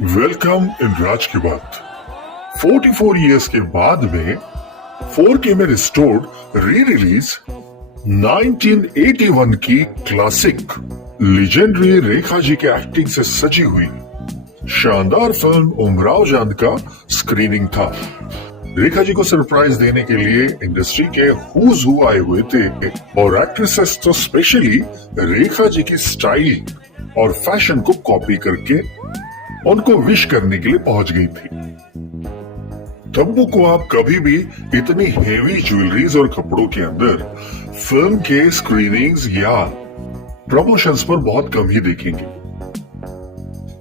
Welcome in राज की बात। 44 years के बाद में 4K में रिस्टोर्ड री रिलीज 1981 की क्लासिक लेजेंडरी रेखा जी के एक्टिंग से सजी हुई शानदार फिल्म उमराव जान का स्क्रीनिंग था। रेखा जी को सरप्राइज देने के लिए इंडस्ट्री के हुज हु आए हुए थे और एक्ट्रेसेस तो स्पेशली रेखा जी की स्टाइल और फैशन को कॉपी करके उनको विश करने के लिए पहुंच गई थी। तब्बू को आप कभी भी इतनी हेवी ज्वेलरीज और कपड़ों के अंदर फिल्म के स्क्रीनिंग्स या प्रमोशंस पर बहुत कम ही देखेंगे,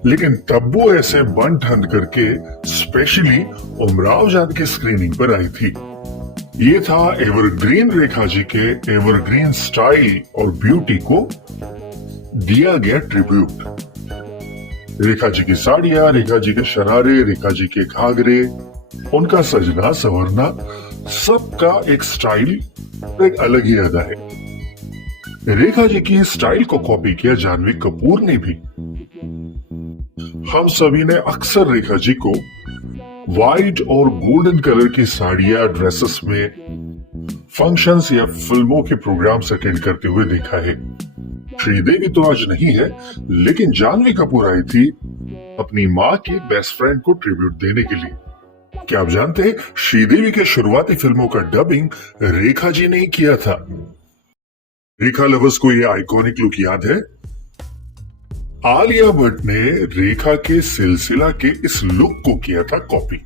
लेकिन तब्बू ऐसे बन ठन करके स्पेशली उमराव जान की स्क्रीनिंग पर आई थी। ये था एवरग्रीन रेखा जी के एवरग्रीन स्टाइल और ब्यूटी को दिया गया ट्रिब्यूट। रेखा जी की साड़ियां, रेखा जी के शरारे, रेखा जी के घाघरे, उनका सजना संवरना, सबका एक स्टाइल, एक अलग ही अदा है। रेखा जी की स्टाइल को कॉपी किया जानवी कपूर ने भी। हम सभी ने अक्सर रेखा जी को व्हाइट और गोल्डन कलर की साड़ियां, ड्रेसेस में फंक्शंस या फिल्मों के प्रोग्राम्स अटेंड करते हुए देखा है। श्रीदेवी तो आज नहीं है, लेकिन जानवी कपूर आई थी अपनी माँ की बेस्ट फ्रेंड को ट्रिब्यूट देने के लिए। क्या आप जानते हैं श्रीदेवी के शुरुआती फिल्मों का डबिंग रेखा जी ने ही किया था। रेखा लवर्स को यह आइकॉनिक लुक याद है? आलिया भट्ट ने रेखा के सिलसिला के इस लुक को किया था कॉपी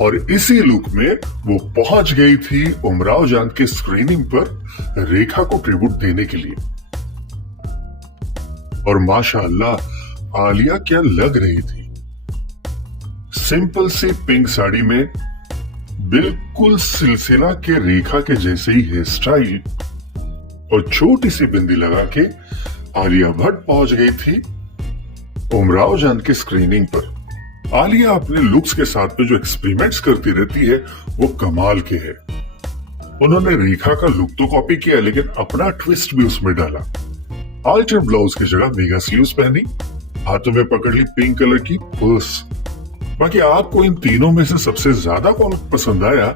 और इसी लुक में वो पहुंच गई थी उमराव जान के स्क्रीनिंग पर रेखा को ट्रिब्यूट देने के लिए। और माशाअल्लाह आलिया क्या लग रही थी। सिंपल सी पिंक साड़ी में बिल्कुल सिलसिला के रेखा के जैसे ही हेयर स्टाइल और छोटी सी बिंदी लगा के आलिया भट्ट पहुंच गई थी उमराव जान के स्क्रीनिंग पर। आलिया अपने लुक्स के साथ में जो एक्सपेरिमेंट्स करती रहती है वो कमाल के है। उन्होंने रेखा का लुक तो कॉपी किया, लेकिन अपना ट्विस्ट भी उसमें डाला। आल्टर ब्लाउज की जगह मेगा स्लीव्स पहनी, हाथों में पकड़ ली पिंक कलर की पर्स। बाकी आपको इन तीनों में से सबसे ज्यादा कौन पसंद आया,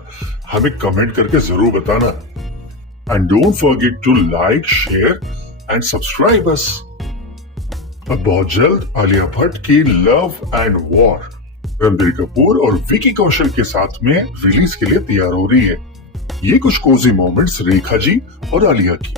हमें कमेंट करके जरूर बताना। And don't forget to like, share and subscribe us. अब बहुत जल्द आलिया भट्ट की Love and War Ranbir Kapoor और विकी कौशल के साथ में रिलीज के लिए तैयार हो रही है। ये कुछ कोजी मोमेंट्स रेखा जी और आलिया की।